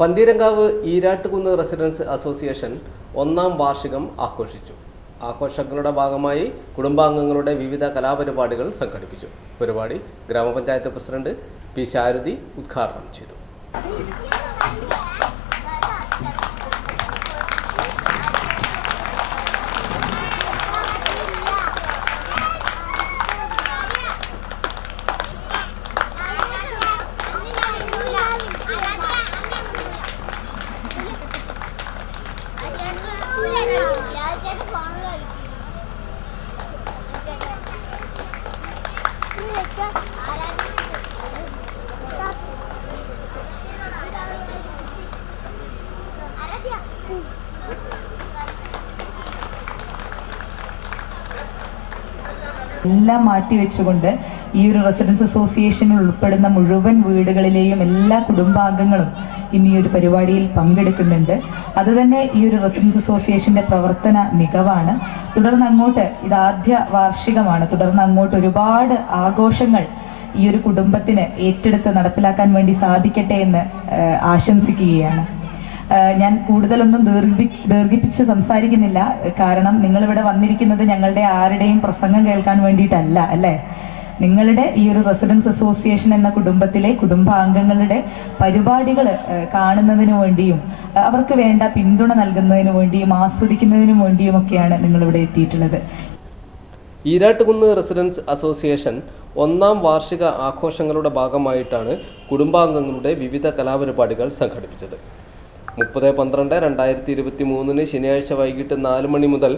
Pantheerankavu ഈരാട്ടുകുന്ന് residence association ഒന്നാം വാർഷികം ആഘോഷിച്ചു. ആഘോഷങ്ങളുടെ ഭാഗമായി കുടുംബാംഗങ്ങളുടെ വിവിധ കലാപരിപാടികൾ സംഘടിപ്പിച്ചു. പരിപാടി ഗ്രാമപഞ്ചായത്ത് പ്രസിഡന്റ് പി ശാരദി ഉദ്ഘാടനം ചെയ്തു. എല്ലാം മാറ്റിവെച്ചുകൊണ്ട് ഈ ഒരു റെസിഡൻസ് അസോസിയേഷനിൽ ഉൾപ്പെടുന്ന മുഴുവൻ വീടുകളിലെയും എല്ലാ കുടുംബാംഗങ്ങളും ഇന്ന് ഈ ഒരു പരിപാടിയിൽ പങ്കെടുക്കുന്നുണ്ട്. അതുതന്നെ ഈ ഒരു റെസിഡൻസ് അസോസിയേഷന്റെ പ്രവർത്തന മികവാണ്. തുടർന്ന് അങ്ങോട്ട് ഇത് ആദ്യ വാർഷികമാണ്. തുടർന്ന് അങ്ങോട്ട് ഒരുപാട് ആഘോഷങ്ങൾ ഈ ഒരു കുടുംബത്തിന് ഏറ്റെടുത്ത് നടപ്പിലാക്കാൻ വേണ്ടി സാധിക്കട്ടെ എന്ന് ആശംസിക്കുകയാണ്. ഞാൻ കൂടുതലൊന്നും ദീർഘി ദീർഘിപ്പിച്ച് സംസാരിക്കുന്നില്ല. കാരണം നിങ്ങളിവിടെ വന്നിരിക്കുന്നത് ഞങ്ങളുടെ ആരുടെയും പ്രസംഗം കേൾക്കാൻ വേണ്ടിയിട്ടല്ല അല്ലേ? നിങ്ങളുടെ ഈ ഒരു റെസിഡൻസ് അസോസിയേഷൻ എന്ന കുടുംബത്തിലെ കുടുംബാംഗങ്ങളുടെ പരിപാടികൾ കാണുന്നതിന് വേണ്ടിയും അവർക്ക് വേണ്ട പിന്തുണ നൽകുന്നതിന് വേണ്ടിയും ആസ്വദിക്കുന്നതിനും വേണ്ടിയും ഒക്കെയാണ് നിങ്ങളിവിടെ എത്തിയിട്ടുള്ളത്. ഈരാട്ടുകുന്ന് റെസിഡൻസ് അസോസിയേഷൻ ഒന്നാം വാർഷിക ആഘോഷങ്ങളുടെ ഭാഗമായിട്ടാണ് കുടുംബാംഗങ്ങളുടെ വിവിധ കലാപരിപാടികൾ സംഘടിപ്പിച്ചത്. മുപ്പത് പന്ത്രണ്ട് രണ്ടായിരത്തി ഇരുപത്തി മൂന്നിന് ശനിയാഴ്ച വൈകിട്ട് നാല് മണി മുതൽ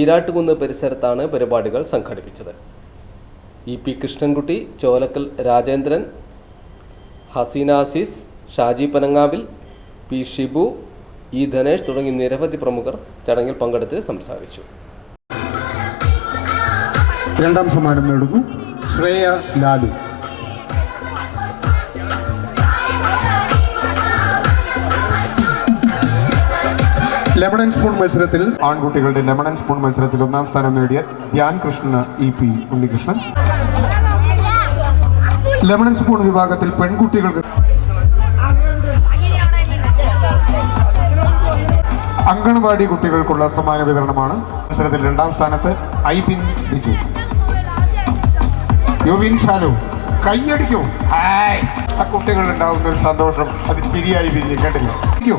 ഈരാട്ടുകുന്ന് പരിസരത്താണ് പരിപാടികൾ സംഘടിപ്പിച്ചത്. E P Krishnankutty Cholakkal Rajendran Haseena Azeez Shaji Panangavil P Shibu E Dhanesh തുടങ്ങി നിരവധി പ്രമുഖർ ചടങ്ങിൽ പങ്കെടുത്ത് സംസാരിച്ചു. രണ്ടാം സമ്മാനം നേടുന്നു Shreya Lalu. Lemon and spoon മത്സരത്തിൽ ആൺകുട്ടികളുടെ ലെമൺ ആൻഡ് സ്പൂൺ മത്സരത്തിൽ ഒന്നാം സ്ഥാനം നേടിയ ധ്യാൻ കൃഷ്ണന് E P Unnikrishnan. Lemon and spoon വിഭാഗത്തിൽ പെൺകുട്ടികൾക്ക് അങ്കണവാടി കുട്ടികൾക്കുള്ള സമ്മാന വിതരണമാണ്. മത്സരത്തിൽ രണ്ടാം സ്ഥാനത്ത് ഐബിൻ ബിജു. യുവിൻ ഷാലു കൈയടിക്കൂ. ആ കുട്ടികൾ ഉണ്ടാവുന്ന ഒരു സന്തോഷം. അത് ശരിയായി വിരിഞ്ഞു കണ്ടില്ല ഇരിക്കൂ.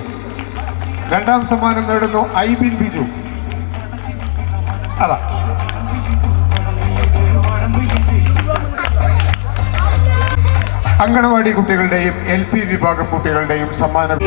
രണ്ടാം സമ്മാനം നേടുന്നു ഐബിൻ ബിജു. അതാ. അങ്കണവാടി കുട്ടികളുടെയും എൽ പി വിഭാഗം കുട്ടികളുടെയും സമ്മാനം.